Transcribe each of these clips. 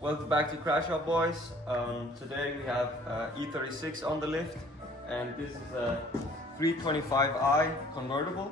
Welcome back to Crash Out Boys. Today we have E36 on the lift, and this is a 325i convertible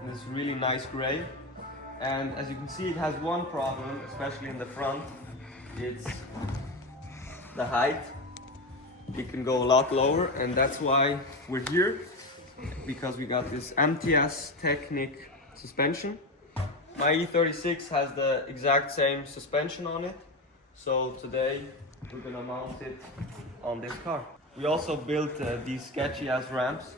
in this really nice gray. And as you can see, it has one problem, especially in the front. It's the height. It can go a lot lower, and that's why we're here, because we got this MTS Technic suspension. My E36 has the exact same suspension on it, so today we're gonna mount it on this car. We also built these sketchy ass ramps,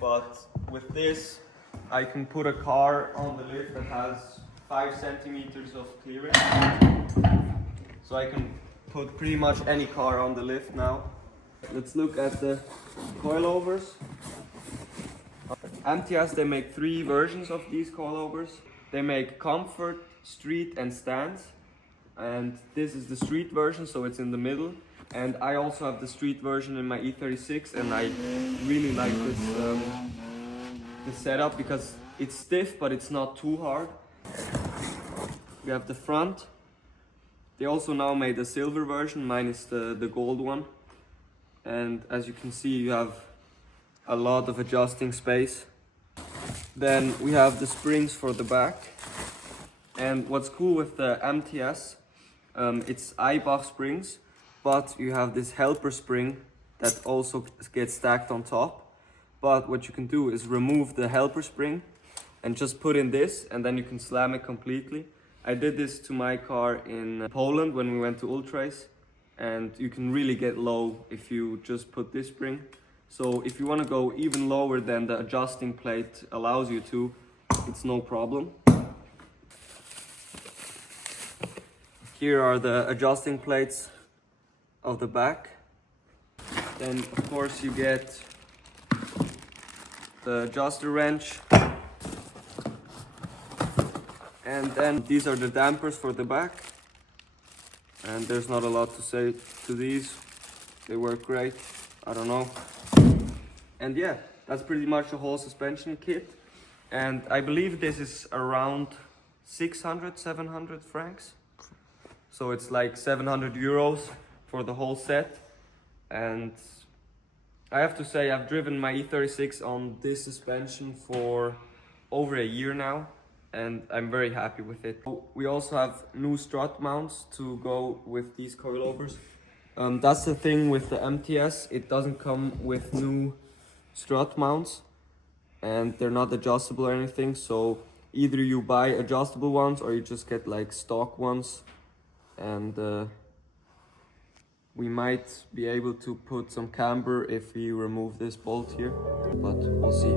but with this I can put a car on the lift that has 5 centimeters of clearance, so I can put pretty much any car on the lift now. Let's look at the coilovers. MTS, they make 3 versions of these coilovers. They make comfort, street and stands, and this is the street version, so it's in the middle. And I also have the street version in my E36, and I really like this setup because it's stiff but it's not too hard. We have the front. They also now made a silver version, mine is the gold one. And as you can see, you have a lot of adjusting space. Then we have the springs for the back. And what's cool with the MTS, it's Eibach springs, but you have this helper spring that also gets stacked on top. But what you can do is remove the helper spring and just put in this, and then you can slam it completely. I did this to my car in Poland when we went to Ultrace, and you can really get low if you just put this spring. So if you want to go even lower than the adjusting plate allows you to, it's no problem. Here are the adjusting plates of the back. Then of course you get the adjuster wrench. And then these are the dampers for the back. And there's not a lot to say to these. They work great. I don't know. And yeah, that's pretty much the whole suspension kit. And I believe this is around 600, 700 francs. So it's like 700 euros for the whole set. And I have to say, I've driven my E36 on this suspension for over a year now, and I'm very happy with it. We also have new strut mounts to go with these coilovers. That's the thing with the MTS, it doesn't come with new strut mounts, and they're not adjustable or anything, so either you buy adjustable ones or you just get like stock ones. And we might be able to put some camber if we remove this bolt here, but we'll see.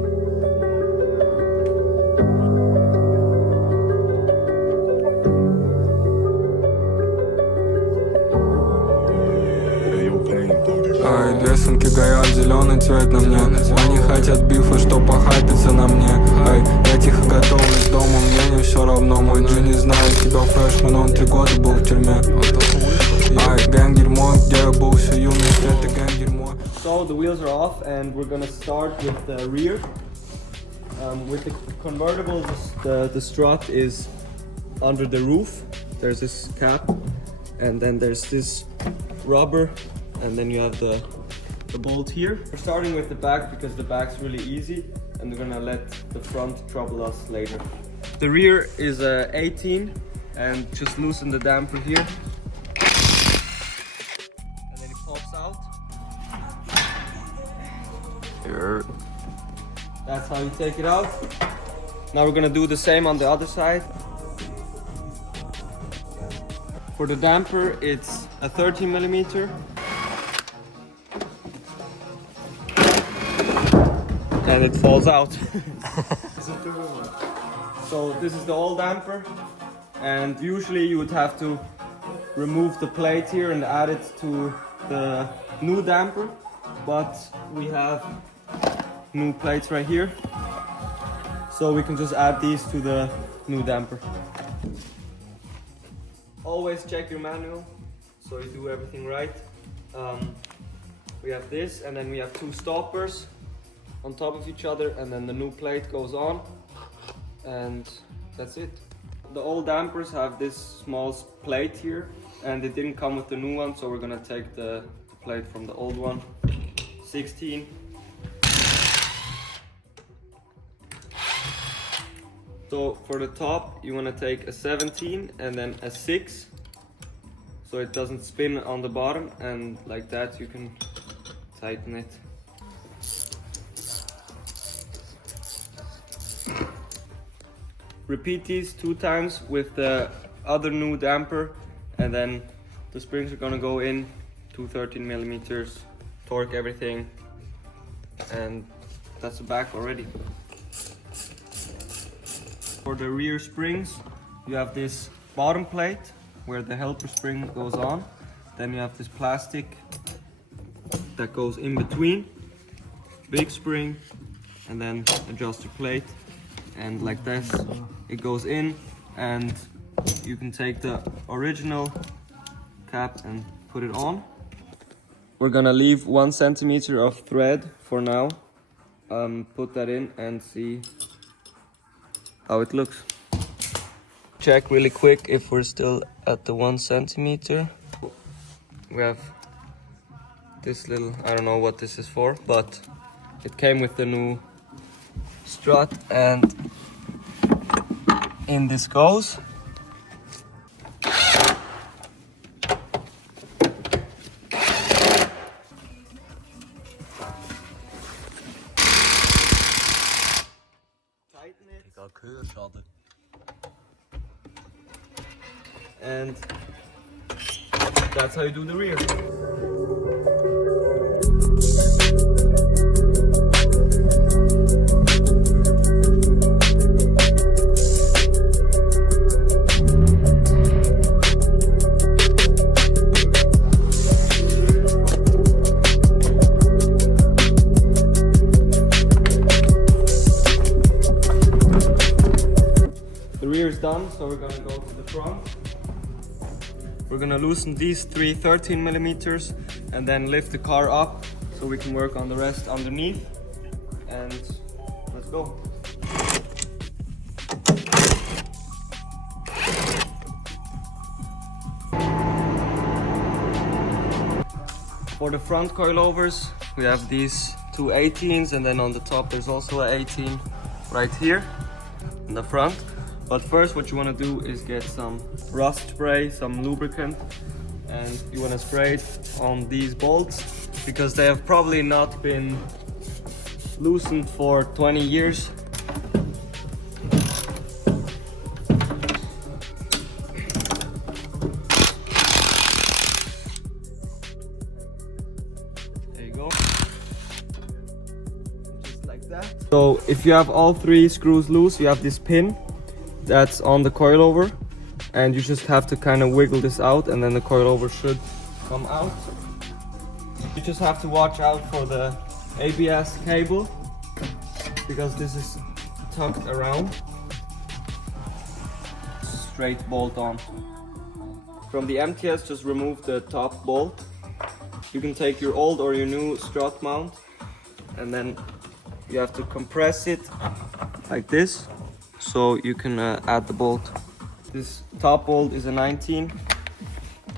Рисунки горят, зеленый цвет на мне. Они хотят бифа, что похайпиться на мне. Эй, я тихо готовлюсь дома, мне не все равно. Мой Джи не знает тебя, фрешмен, он 3 года был в тюрьме. Ай, гэнг дерьмо, где я был всю юность, это гэнг дерьмо. So the wheels are off, and we're gonna start with the rear. With the convertible, the strut is under the roof. There's this cap, and then there's this rubber, and then you have the bolt here. We're starting with the back because the back's really easy, and we're gonna let the front trouble us later. The rear is 18, and just loosen the damper here. And then it pops out. Here. That's how you take it out. Now we're gonna do the same on the other side. For the damper, it's a 30 millimeter. And it falls out. So this is the old damper, and usually you would have to remove the plate here and add it to the new damper, but we have new plates right here, so we can just add these to the new damper. Always check your manual so you do everything right. We have this, and then we have 2 stoppers on top of each other, and then the new plate goes on, and that's it. the old dampers have this small plate here, and it didn't come with the new one, so we're gonna take the plate from the old one. 16. So for the top, you wanna take a 17 and then a 6, so it doesn't spin on the bottom, and like that you can tighten it. Repeat these 2 times with the other new damper, and then the springs are gonna go in, 213mm, torque everything, and that's the back already. For the rear springs, you have this bottom plate where the helper spring goes on, then you have this plastic that goes in between, big spring, and then adjuster plate, and like this it goes in, and you can take the original cap and put it on. We're gonna leave 1 centimeter of thread for now, put that in and see how it looks. Check really quick if we're still at the 1 centimeter. We have this little, I don't know what this is for, but it came with the new strut, and in this goes. Tighten it. And that's how you do the rear. The rear is done, so we're gonna go to the front. We're gonna loosen these 3 13mm and then lift the car up so we can work on the rest underneath. And let's go. For the front coilovers, we have these 2 18s, and then on the top there's also an 18 right here in the front. But first what you want to do is get some rust spray, some lubricant, and you want to spray it on these bolts because they have probably not been loosened for 20 years. There you go. Just like that. So if you have all 3 screws loose, you have this pin that's on the coilover, and you just have to kind of wiggle this out, and then the coilover should come out. You just have to watch out for the ABS cable because this is tucked around. Straight bolt on. From the MTS, just remove the top bolt. You can take your old or your new strut mount, and then you have to compress it like this, so you can add the bolt. This top bolt is a 19.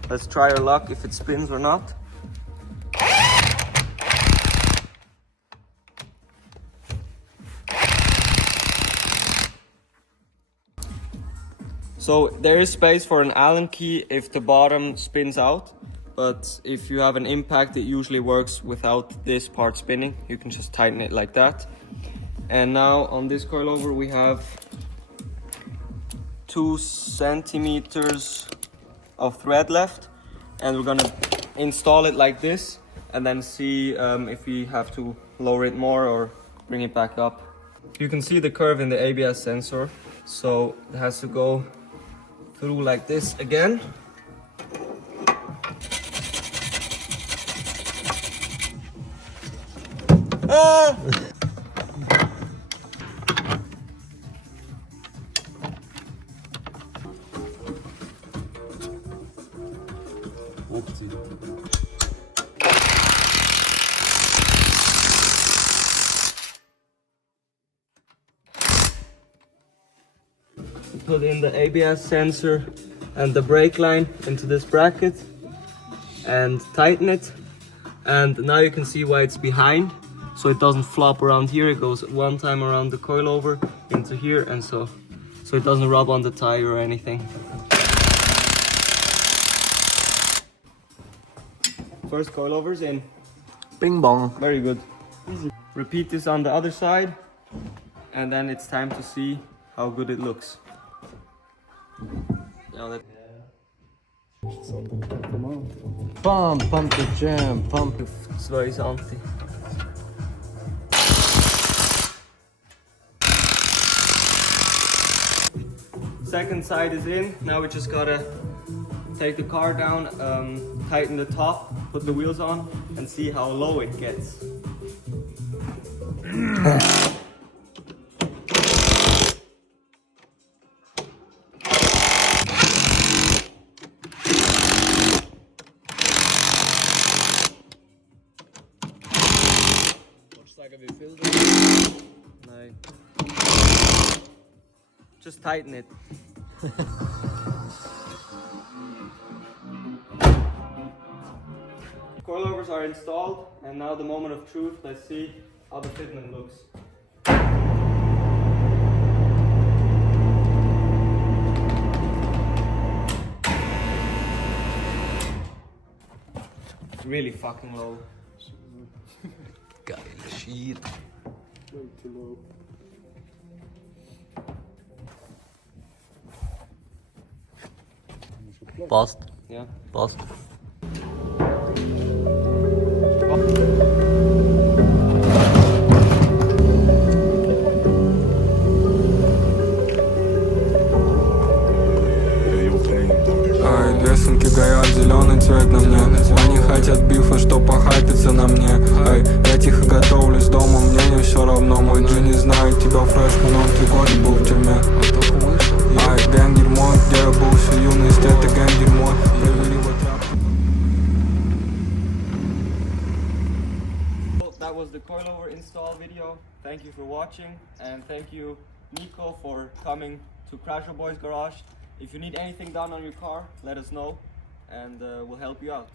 Let's try our luck if it spins or not. So there is space for an Allen key if the bottom spins out, but if you have an impact, it usually works without this part spinning. You can just tighten it like that. And now on this coilover we have 2 centimeters of thread left, and we're gonna install it like this and then see if we have to lower it more or bring it back up. You can see the curve in the ABS sensor, so it has to go through like this again. Ah! put in the ABS sensor and the brake line into this bracket and tighten it. And now you can see why it's behind, so it doesn't flop around here. It goes one time around the coilover into here, and so it doesn't rub on the tire or anything. First coilovers in. Bing bong. Very good. Easy. Repeat this on the other side, and then it's time to see how good it looks. Now that Pump the jam, pump. 2 cm. Second side is in. Now we just gotta take the car down, tighten the top, put the wheels on, and see how low it gets. Just tighten it. Coilovers are installed, and now the moment of truth. Let's see how the fitment looks. It's really fucking low. Geile Shit. Way too low. Passt. Yeah. Passt. Ай, лесенки горят, зеленый цвет на мне. Они хотят бифа, что похайпиться на мне. Ай, я тихо готовлюсь дома, мне не все равно. Мой G не знает тебя фрешманом, 3 года был в тюрьме. Ай, гэнг дерьмо, где я был всю юность, это гэнг дерьмо. Проверил тряпку. That was the coilover install video. Thank you for watching, and thank you Nico for coming to Crasher Boy's garage. If you need anything done on your car, let us know, and we'll help you out.